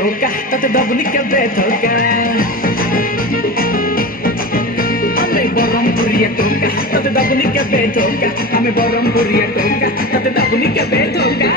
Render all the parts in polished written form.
टोका तते दबुनी के बेधोका हमें बरमपुरिया टोका तते दबुनी के बेधोका हमें बरमपुरिया टोका तते दबुनी के बेधोका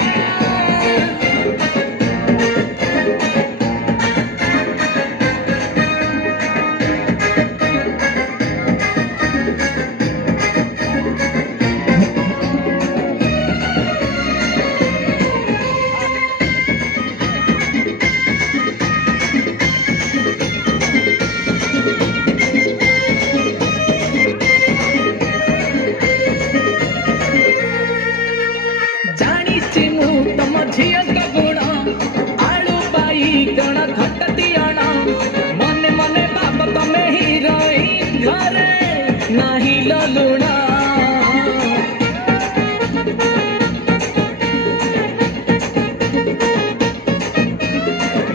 नाही ललुणा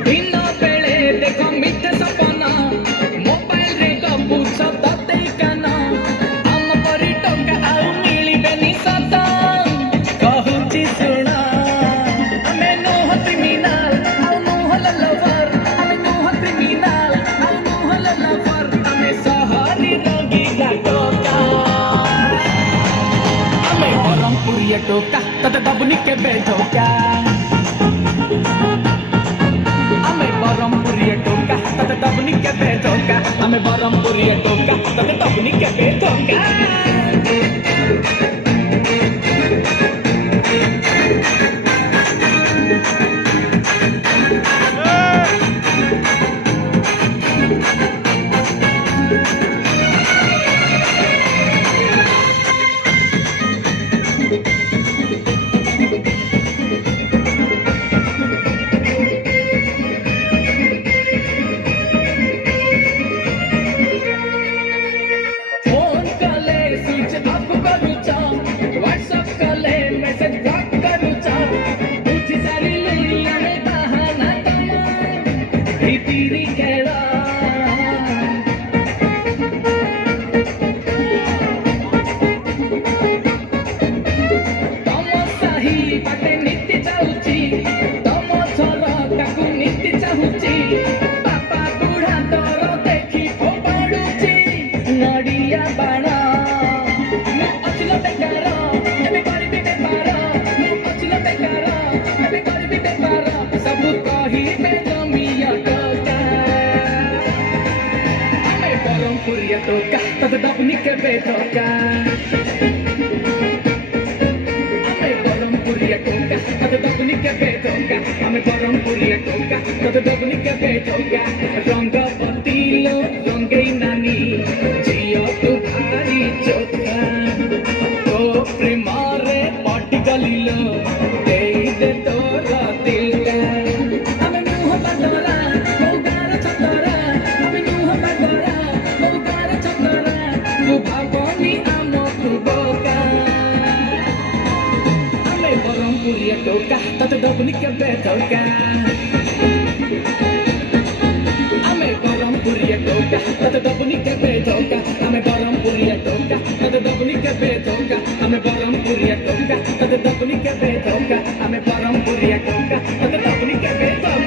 दिन बेले देख मिठे सपना मोबाइल रे गपुछ तते काना आम परी टंका आउ मिलिबेनी सत कहूची सुना आमे नुह क्रिमिनाल आउ नुह लवर आमे नुह क्रिमिनाल आउ नुह लवर आमे सहरी रोगी बरमपुरिया टोका तते दबुनी के बेधोका हमें बरमपुरिया टोका तते दबुनी के बेधोका हमें बरमपुरिया टोका तते दबुनी के बेधोका बरमपुरिया टोका तते दबुनी के बेधोका हमें बरमपुरिया टोका तते दबुनी के बेधोका हमें बरमपुरिया टोका तते दबुनी के बेधोका रंग पतिलो रंगई नानी जियो तू भारी चोका तो प्रेम रे पटी गलिलो दे दे तोरा दिल का हमें मुंह बदला मौगार छतरा हमें मुंह बदला मौगार छतरा तू भागोनी आमो तू बोका हमें बरमपुरिया टोका तते दबुनी के बेधोका हमें बरमपुरिया टोका तते दबुनी के बेधोका हमें बरमपुरिया टोका तते दबुनी के बेधोका हमें बरमपुरिया टोका तते दबुनी के बेधोका हमें बरमपुरिया टोका तते दबुनी के बेधोका